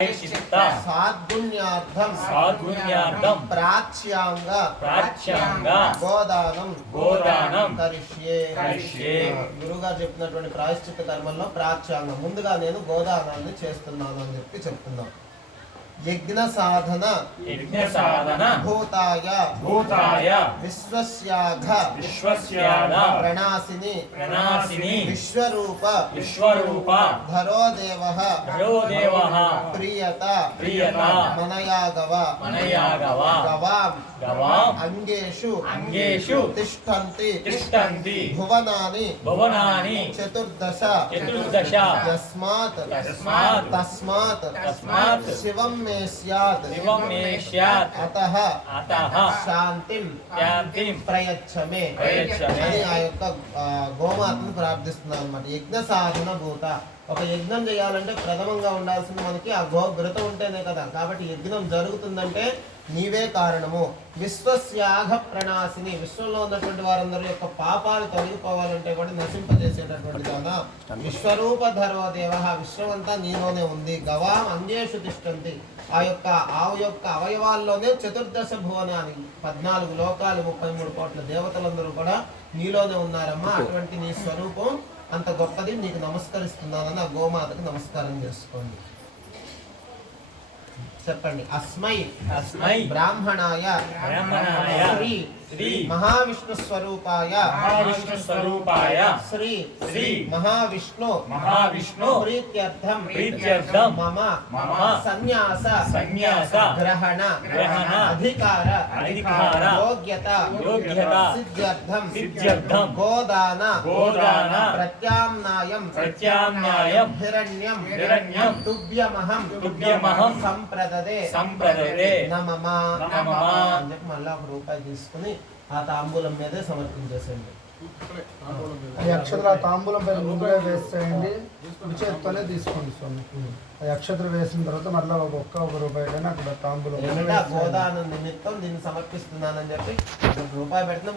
साद्गुण्यार्थं प्राच्यांग గోదానం కరిష్యే గురువుగారు చెప్పినటువంటి ప్రాయశ్చిత్త కర్మల్లో ప్రాచ్యాంగం ముందుగా నేను గోదానాన్ని చేస్తున్నాను అని చెప్తున్నాను. యజ్ఞ సాధన భూతాయ విశ్వస్యాఘ ప్రణాసిని విశ్వరూప ధరోదేవః ప్రియత మనయాగవ గవాం అంగేషు తిష్టంతి భువనాని చతుర్దశ తస్మాత్ శివం మే స్యాత్ అతః శాంతిం ప్రయచ్చమే అని ఆ యొక్క గోమాతను ప్రార్థిస్తున్నాం అన్నమాట. యజ్ఞ సాధన భూత, ఒక యజ్ఞం చేయాలంటే ప్రథమంగా ఉండాల్సింది మనకి ఆ గోఘృతం ఉంటేనే కదా. కాబట్టి యజ్ఞం జరుగుతుందంటే నీవే కారణము. విశ్వస్యాఘ ప్రణాసిని, విశ్వంలో ఉన్నటువంటి వారందరి యొక్క పాపాలు తొలగిపోవాలంటే కూడా నశింపజేసేటటువంటి దాన విశ్వరూప ధరోదేవ, విశ్వమంతా నీలోనే ఉంది. గవాం అంగేషు తిష్టంతి, ఆ యొక్క అవయవాల్లోనే చతుర్దశ భువనాన్ని 14 లోకాలు 33 కోట్ల దేవతలందరూ కూడా నీలోనే ఉన్నారమ్మా. అటువంటి నీ స్వరూపం అంత గొప్పది, నీకు నమస్కరిస్తున్నానని ఆ గోమాతకు నమస్కారం చేసుకోండి. చెప్పండి. అస్మై బ్రాహ్మణాయ శ్రీ మహావిష్ణు స్వరూపాయ శ్రీ మహావిష్ణు ప్రీత్యర్థం మమ సన్యాస గ్రహణ అధికార యోగ్యత సిద్ధ్యర్థం గోదాన ప్రత్యామ్నాయం హిరణ్యం తుభ్యమహం సంప్రదదే నమః అని చెప్పి మళ్ళీ 1 రూపాయి తీసుకుని ఆ తాంబూలం మీదే సమర్పించేసేయండి. అక్షతలు ఆ తాంబూలం పైన ముందుగా వేసేయండి, చేతితోనే తీసుకోండి స్వామి. ఆ అక్షతలు వేసిన తర్వాత మళ్ళీ ఒక్క రూపాయి అక్కడ తాంబూలం గోదానం నిమిత్తం దీన్ని సమర్పిస్తున్నానని చెప్పి 1 రూపాయి పెట్టిన